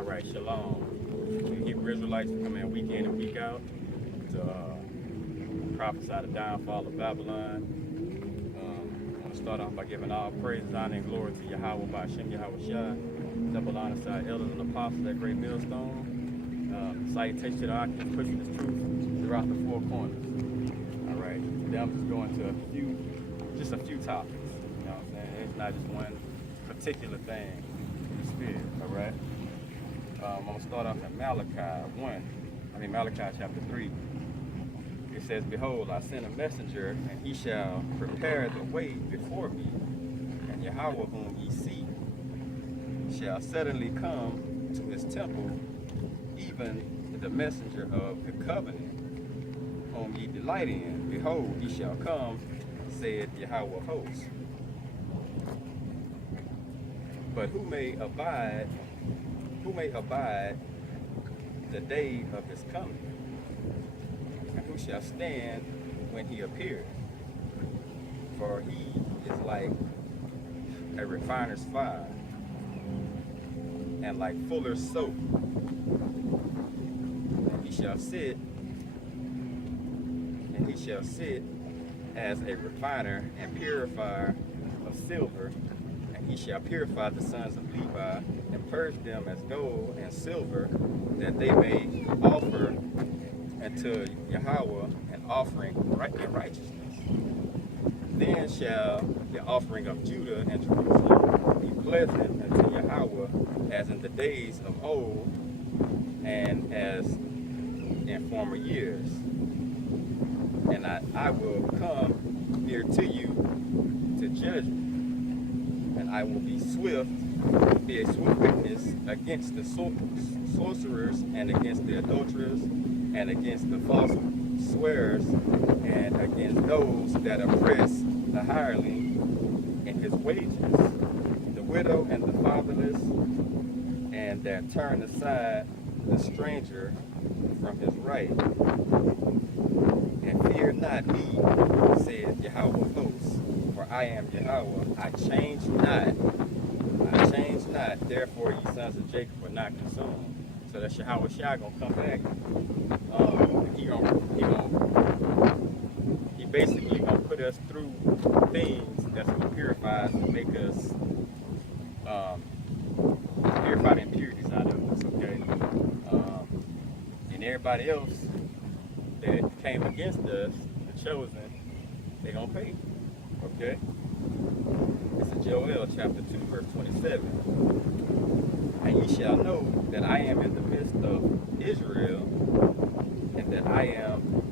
All right, shalom. The Hebrew Israelites come in week in and week out to prophesy the downfall of Babylon. I want to start off by giving all praise, honor, and glory to Yahawah, BAHASHAM, YAHAWASHI, double honor to our elders and apostles at Greatmillstone. Salutation to the occupants pushing this truth throughout the four corners. All right, today I'm just going to a few topics. You know what I'm saying? It's not just one particular thing in the spirit. All right. I'm going to start off in Malachi chapter 3. It says, "Behold, I send a messenger, and he shall prepare the way before me. And Yahawah whom ye seek shall suddenly come to his temple, even the messenger of the covenant, whom ye delight in. Behold, he shall come, said Yahawah of hosts. But who may abide the day of his coming? And who shall stand when he appears? For he is like a refiner's fire, and like fuller's soap. And he shall sit as a refiner and purifier of silver, and he shall purify the sons of Levi, and purge them as gold and silver, that they may offer unto Yahawah an offering in righteousness. Then shall the offering of Judah and Jerusalem be pleasant unto Yahawah, as in the days of old, and as in former years. And I will come near to you to judge you, and I will be a swift witness against the sorcerers, and against the adulterers, and against the false swearers, and against those that oppress the hireling in his wages, the widow and the fatherless, and that turn aside the stranger from his right. And fear not me, said Yahawah of hosts, for I am Yahawah, I change not, therefore ye sons of Jacob are not consumed. So that's YAHAWASHI gonna come back. He basically gonna put us through things that's gonna purify us and make us purify the impurities out of us, okay? And everybody else that came against us, the chosen, they gonna pay, okay? It's in Joel chapter 2, verse 27. And ye shall know that I am in the midst of Israel, and that I am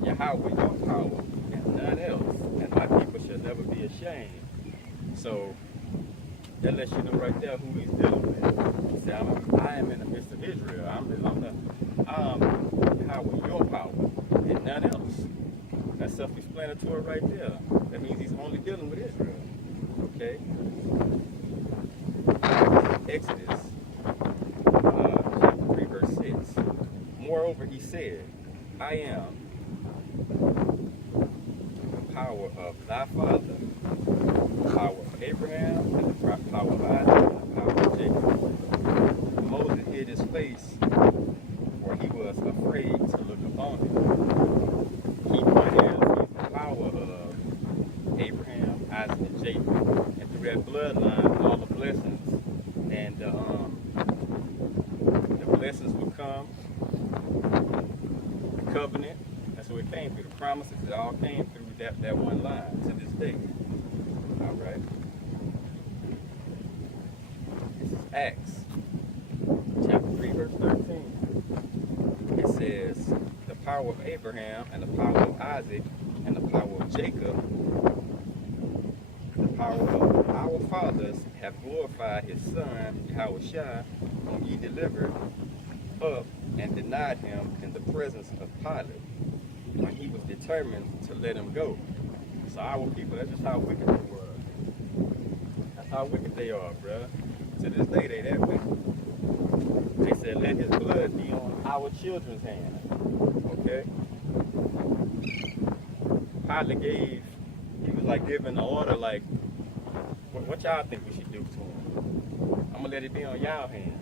Yahawah, your power, and none else, and my people shall never be ashamed. So that lets you know right there who he's dealing with. He said, I am in the midst of Israel. I'm Yahawah, your power, and none else. That's self-explanatory right there. That means he's only dealing with Israel. Okay? Exodus chapter 3, verse 6. Moreover, he said, I am the power of thy father, the power of Abraham, and the power of Isaac, and the power of Jacob. Moses hid his face, for he was afraid to look upon him. He pointed the power of Abraham, Isaac, and Jacob, and through that bloodline, all the blessings, and the blessings would come, the covenant, that's what it came through, the promises, it all came through that one line to this day. All right. This is Acts chapter 3, verse 13. It says, the power of Abraham, and the power of Isaac, and the power of Jacob, the power of our fathers, have glorified his son, YAHAWASHI, whom ye delivered up and denied him in the presence of Pilate, when he was determined to let him go. So our people, that's just how wicked they were. That's how wicked they are, bruh. To this day, they that wicked. They said, let his blood be on our children's hands. Okay? Pilate he was like giving the order, like, what y'all think we should do to him? I'm gonna let it be on y'all hands.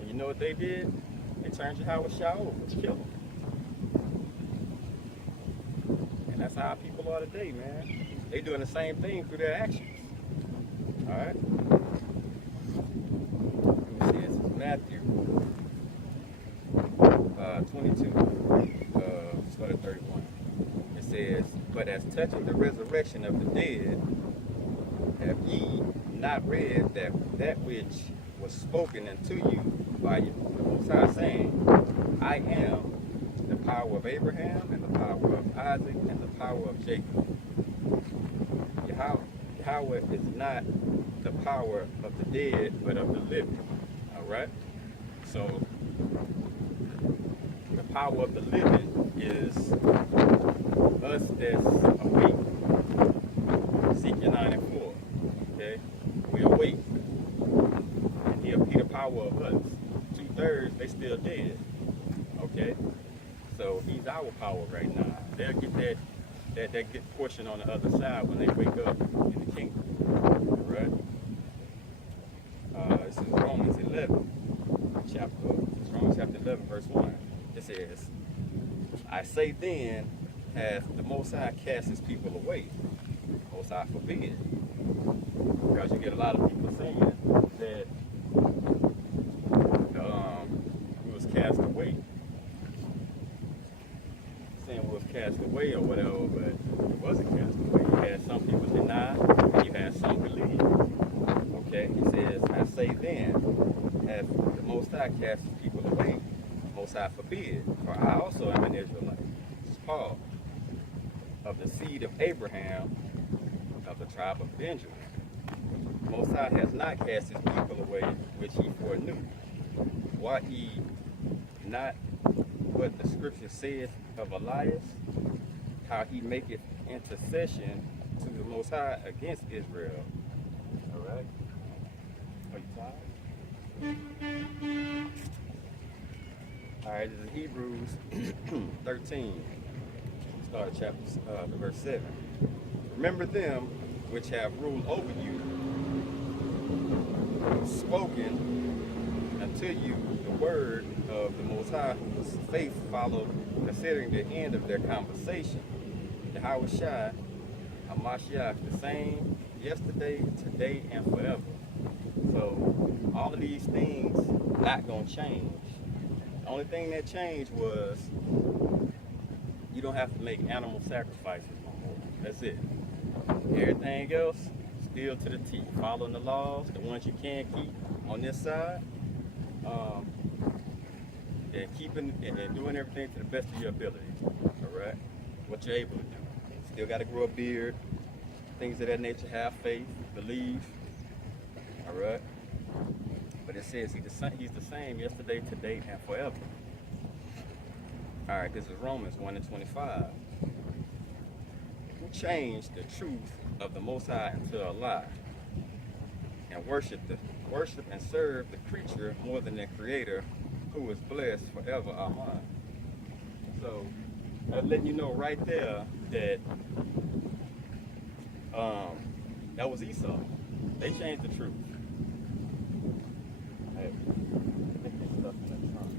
And you know what they did? They turned YAHAWASHI over, killed him. And that's how people are today, man. They doing the same thing through their actions. All right? Let me see, this is Matthew 22, start at 31. It says, "But as touching the resurrection of the dead, have ye not read that which was spoken unto you by the Most High, saying, I am the power of Abraham, and the power of Isaac, and the power of Jacob." Yahweh is not the power of the dead, but of the living. All right? So, the power of the living is us that's awake. Seek 9 and 4. Okay? We awake. And he'll be the power of us. 2/3, they still dead. Okay? So he's our power right now. They'll get that good portion on the other side when they wake up in the kingdom. All right? This is Romans 11, Romans chapter 11, verse 1. It says, "I say then, hath the Most High cast his people away? Most High forbid." Because you get a lot of people saying that we was cast away. Saying we was cast away or whatever, but it wasn't cast away. You had some people deny, and you had some believe. Okay, it says, "I say then, hath the Most High cast his people away? Most High forbid, for I also am an Israelite." This is Paul, "of the seed of Abraham, of the tribe of Benjamin. Most High has not cast his people away, which he foreknew. Wot ye not what the scripture saith of Elias, how he maketh intercession to the Most High against Israel?" All right? Are you tired? All right, this is Hebrews 13. Start at chapter verse 7. "Remember them which have ruled over you, spoken unto you the word of the Most High, whose faith followed, considering the end of their conversation. YAHAWASHI, HaMashiach, the same yesterday, today, and forever." So all of these things not gonna change. The only thing that changed was you don't have to make animal sacrifices no more. That's it. Everything else, still to the T. Following the laws, the ones you can keep on this side, and keeping and doing everything to the best of your ability. All right, what you're able to do. Still got to grow a beard, things of that nature. Have faith, believe. All right, but it says he's the same yesterday, today, and forever. All right, this is Romans 1 and 25. "Who changed the truth of the Most High into a lie, and worship and serve the creature more than the Creator, who is blessed forever. Amen." So that's letting you know right there that that was Esau. They changed the truth. Hey, get this stuff in that trunk.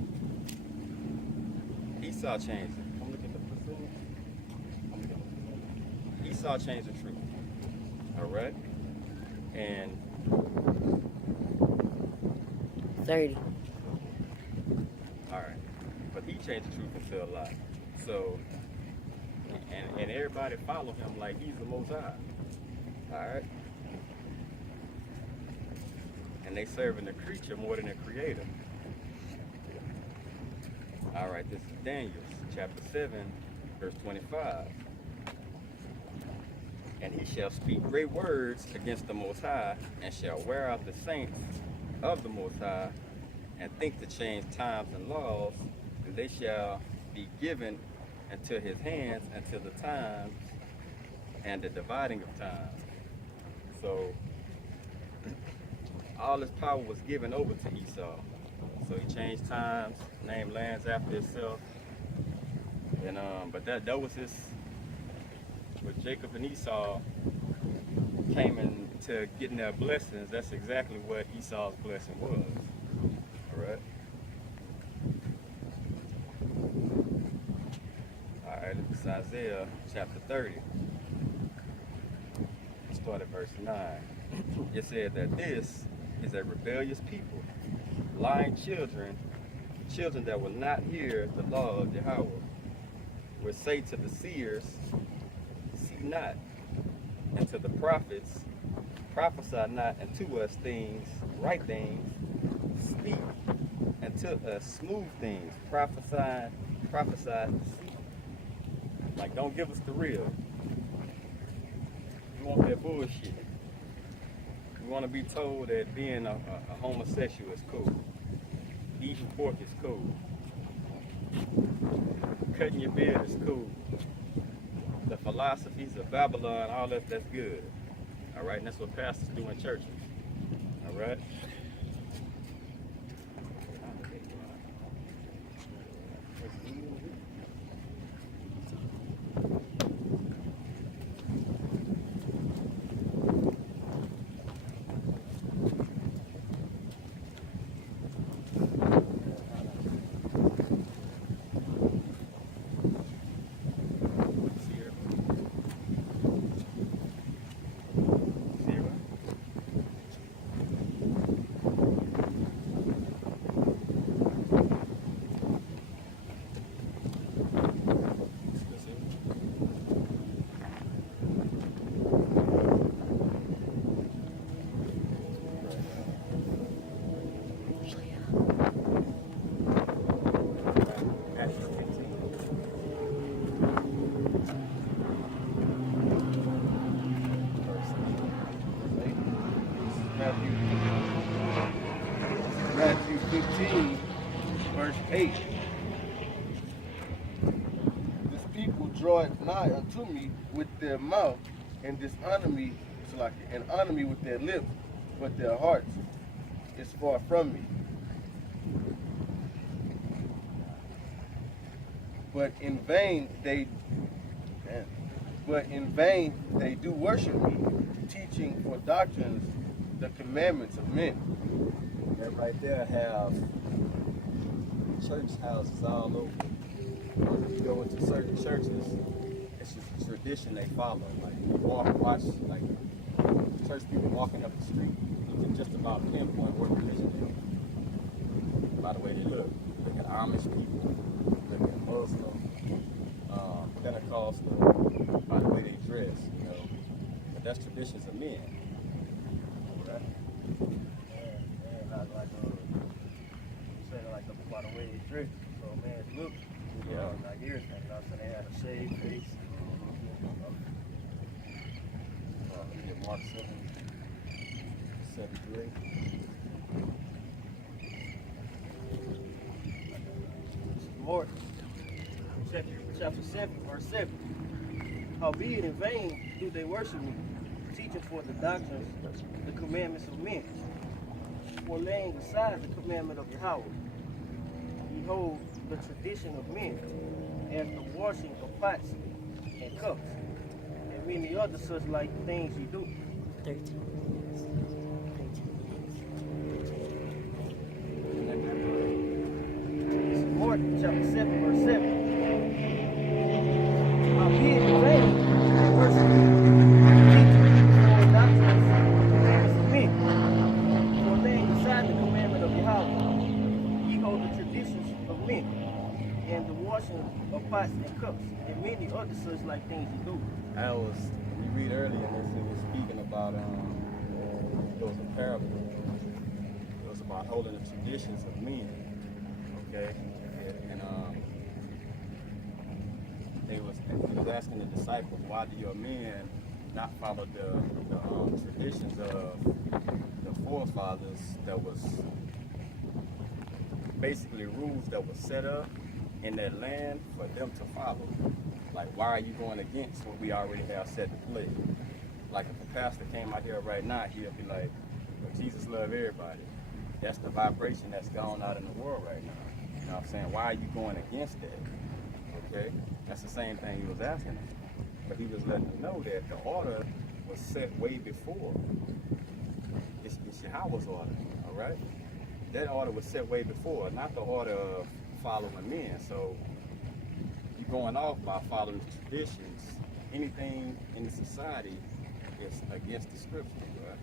Esau changed it. Come look at the percentage. Esau changed the truth. All right, and 30. All right, but he changed the truth into a lie. So, and everybody follow him like he's the Most High. All right, and they serving the creature more than the Creator. All right, this is Daniel chapter 7, verse 25. "And he shall speak great words against the Most High, and shall wear out the saints of the Most High, and think to change times and laws, and they shall be given into his hands until the times and the dividing of time." So all his power was given over to Esau. So he changed times, named lands after himself, and but that was his. With Jacob and Esau came into getting their blessings, that's exactly what Esau's blessing was. All Isaiah chapter 30. Start at verse 9. It said that this is a rebellious people, lying children, children that will not hear the law of Yahawah, will say to the seers, see not, and to the prophets, prophesy not unto us things, right things, speak unto us smooth things, prophesy, speak. Like, don't give us the real. We want that bullshit. We want to be told that being a homosexual is cool. Eating pork is cool. Cutting your beard is cool. The philosophies of Babylon, all that's good. All right, and that's what pastors do in churches. All right. Matthew 15, verse 8. This people draw it nigh unto me with their mouth, and dishonor me, and honor me with their lips, but their hearts is far from me. But in vain they do worship me, teaching for doctrines the commandments of men. That right there have church houses all over. If you go into certain churches, it's just a tradition they follow. Like you watch like church people walking up the street, you can just about pinpoint what religion they are by the way they look. Look at Amish people, look at Muslim, Pentecostal, by the way they dress, you know. But that's traditions of men. Right? And not like saying like by the way they dress. So man look, like everything. You know, so they had a shaved face. Mark 7:8. Mark chapter 7, verse 7. Howbeit in vain do they worship me, teaching for the doctrines, the commandments of men, for laying aside the commandment of Yahawah. Behold the tradition of men, as the washing of pots and cups, and many other such like things ye do. 13. Mark chapter 7, verse 7. Howbeit in vain they worship me, teaching for doctrines, commandments of men, for laying aside the commandment of Yahawah. Ye hold the traditions of men, and the washing of pots and cups, and many other such like things you do. We read earlier in this, it was speaking about, it was a parable. It was about holding the traditions of men, okay? And he was asking the disciples, why do your men not follow the traditions of the forefathers that was basically rules that were set up in that land for them to follow? Like, why are you going against what we already have set to play? Like, if a pastor came out here right now, he'll be like, well, Jesus loves everybody. That's the vibration that's going out in the world right now. You know what I'm saying? Why are you going against that? Okay? That's the same thing he was asking them. But he was letting them know that the order was set way before. It's Yahawah's order, all right? That order was set way before, not the order of following men. So you going off by following traditions, anything in the society is against the scriptures, right?